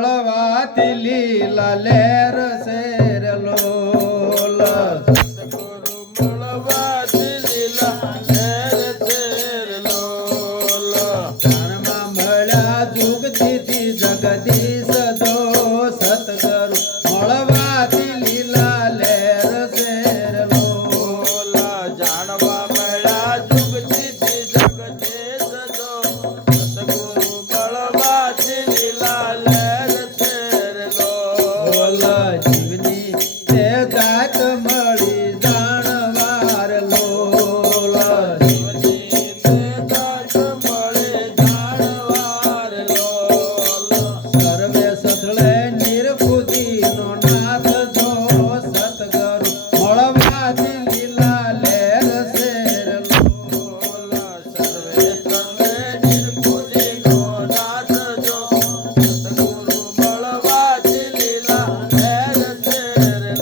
હળવાથી લીલા લહેર Da.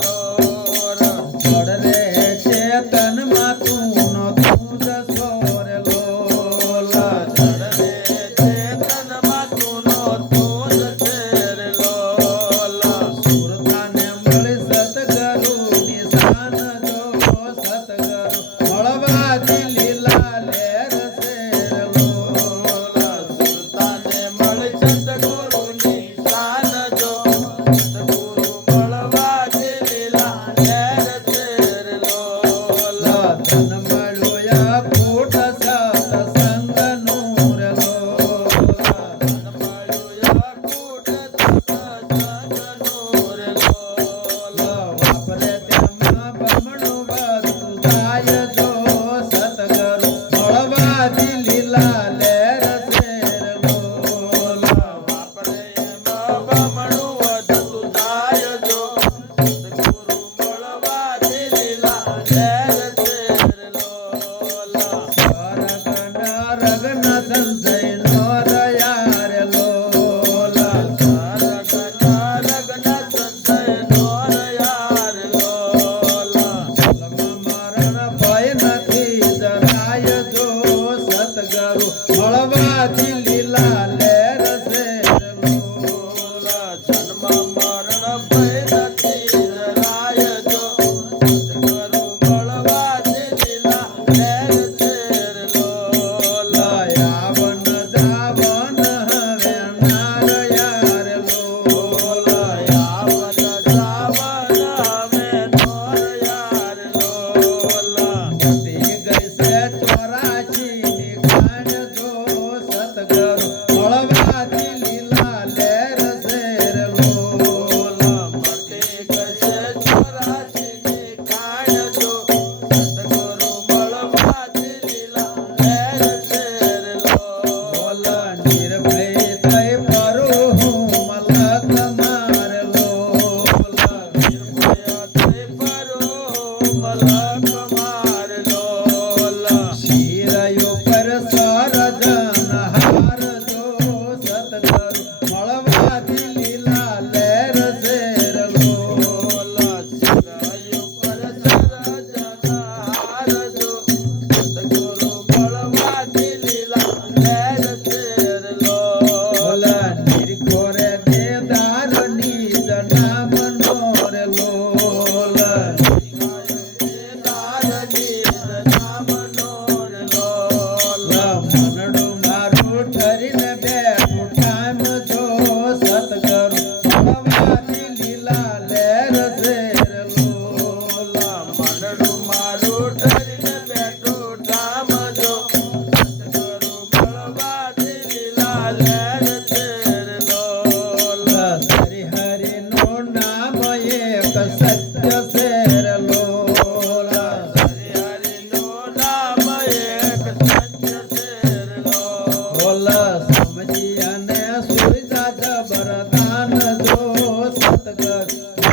तक